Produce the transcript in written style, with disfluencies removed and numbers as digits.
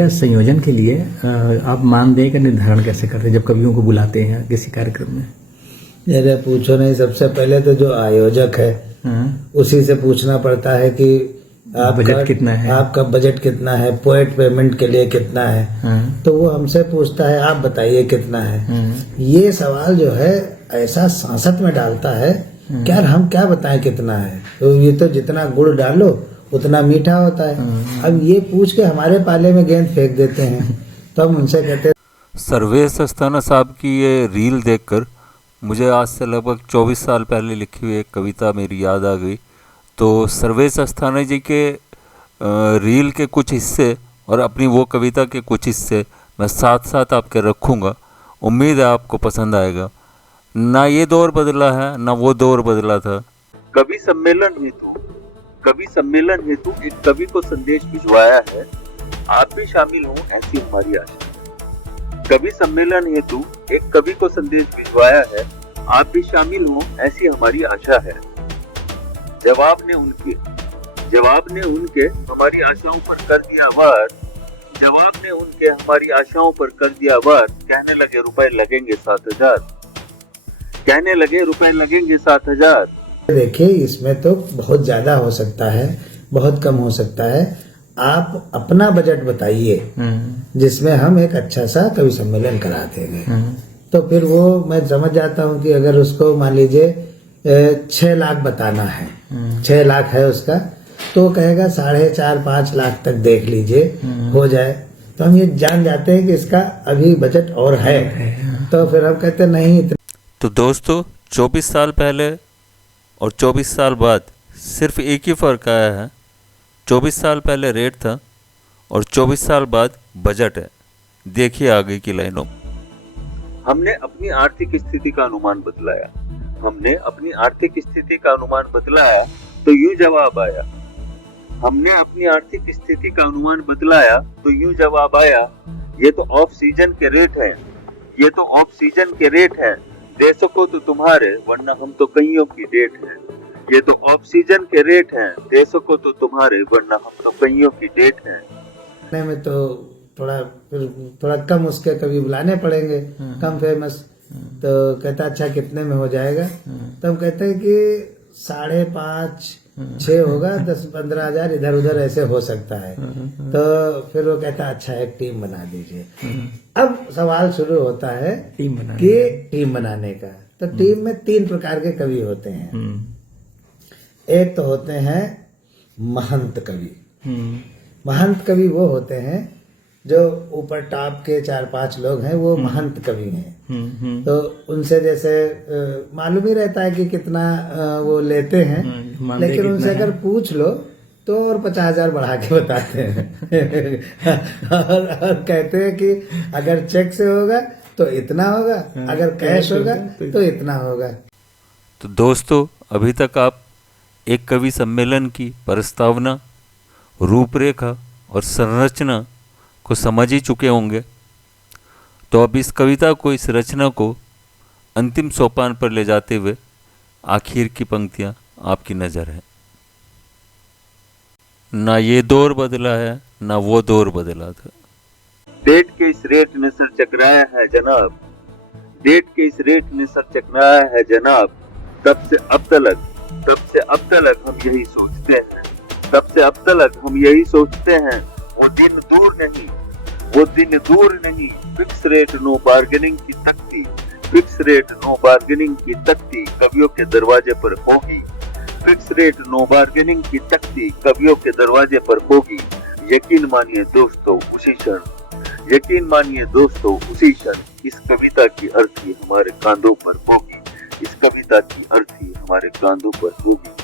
भैया संयोजन के लिए आप मानदेय का निर्धारण कैसे करते हैं जब कवियों को बुलाते हैं किसी कार्यक्रम में? अरे पूछो नहीं, सबसे पहले तो जो आयोजक है उसी से पूछना पड़ता है कि बजट कितना है, आपका बजट कितना है, पोएट पेमेंट के लिए कितना है। तो वो हमसे पूछता है आप बताइए कितना है। ये सवाल जो है ऐसा सांसत में डालता है कि यार हम क्या बताएं कितना है, तो ये तो जितना गुड़ डालो उतना मीठा होता है। अब ये पूछ के हमारे पाले में गेंद फेंक देते हैं, तो हम उनसे कहते हैं। सर्वेश अस्थाना साहब की ये रील देखकर मुझे आज से लगभग 24 साल पहले लिखी हुई एक कविता मेरी याद आ गई। तो सर्वेश अस्थाना जी के रील के कुछ हिस्से और अपनी वो कविता के कुछ हिस्से मैं साथ साथ आपके रखूँगा। उम्मीद है आपको पसंद आएगा। ना ये दौर बदला है ना वो दौर बदला था। कवि सम्मेलन हेतु एक कवि को संदेश भिजवाया है, आप भी शामिल हो ऐसी हमारी आशा। कवि सम्मेलन हेतु एक कवि को संदेश भिजवाया है, आप भी शामिल हो ऐसी हमारी आशा है। जवाब ने उनके हमारी आशाओं पर कर दिया वार। कहने लगे रुपए लगेंगे 7,000। देखिए इसमें तो बहुत ज्यादा हो सकता है, बहुत कम हो सकता है। आप अपना बजट बताइए जिसमें हम एक अच्छा सा कवि सम्मेलन करा देंगे। तो फिर वो मैं समझ जाता हूँ कि अगर उसको मान लीजिए 6 लाख बताना है, 6 लाख है उसका, तो कहेगा 4.5-5 लाख तक देख लीजिए हो जाए। तो हम ये जान जाते हैं कि इसका अभी बजट और है, तो फिर हम कहते नहीं इतना। तो दोस्तों 24 साल पहले और 24 साल बाद सिर्फ एक ही फ़र्क आया है। 24 साल पहले रेट था और 24 साल बाद बजट है। देखिए आगे की लाइनों। हमने अपनी आर्थिक स्थिति का अनुमान बदलाया तो यूं जवाब आया। ये तो ऑफ सीजन के रेट हैं। दे सको तो तुम्हारे वरना हम तो कईयों की डेट हैं। ये तो ऑफ सीजन के रेट हैं, दे सको तो तुम्हारे वरना हम तो कईयों की डेट हैं। में तो थोड़ा कम उसके कभी बुलाने पड़ेंगे, कम फेमस। तो कहता अच्छा कितने में हो जाएगा? तो हम कहते हैं कि 5.5-6 होगा, 10-15 हजार इधर उधर ऐसे हो सकता है। तो फिर वो कहता अच्छा एक टीम बना दीजिए। अब सवाल शुरू होता है टीम बनाने का। तो टीम में 3 प्रकार के कवि होते हैं। एक तो होते हैं महंत कवि। महंत कवि वो होते हैं जो ऊपर टॉप के 4-5 लोग हैं, वो महंत कवि हैं। तो उनसे जैसे मालूम ही रहता है कि कितना वो लेते हैं, लेकिन उनसे अगर पूछ लो तो और 50,000 बढ़ा के बताते हैं। और कहते हैं कि अगर चेक से होगा तो इतना होगा, अगर कैश होगा तो इतना होगा। तो दोस्तों अभी तक आप एक कवि सम्मेलन की प्रस्तावना, रूपरेखा और संरचना को समझ ही चुके होंगे। तो अब इस कविता को, इस रचना को अंतिम सोपान पर ले जाते हुए आखिर की पंक्तियां आपकी नज़र है। ना ये दौर बदला है ना वो दौर बदला था। डेट के इस रेट ने सर चकराया है जनाब। तब से अब तलक हम यही सोचते हैं। वो दिन दूर नहीं। फिक्स रेट नो बार्गेनिंग की तख्ती कवियों के दरवाजे पर होगी। यकीन मानिए दोस्तों उसी क्षण इस कविता की अर्थी हमारे कांधों पर होगी।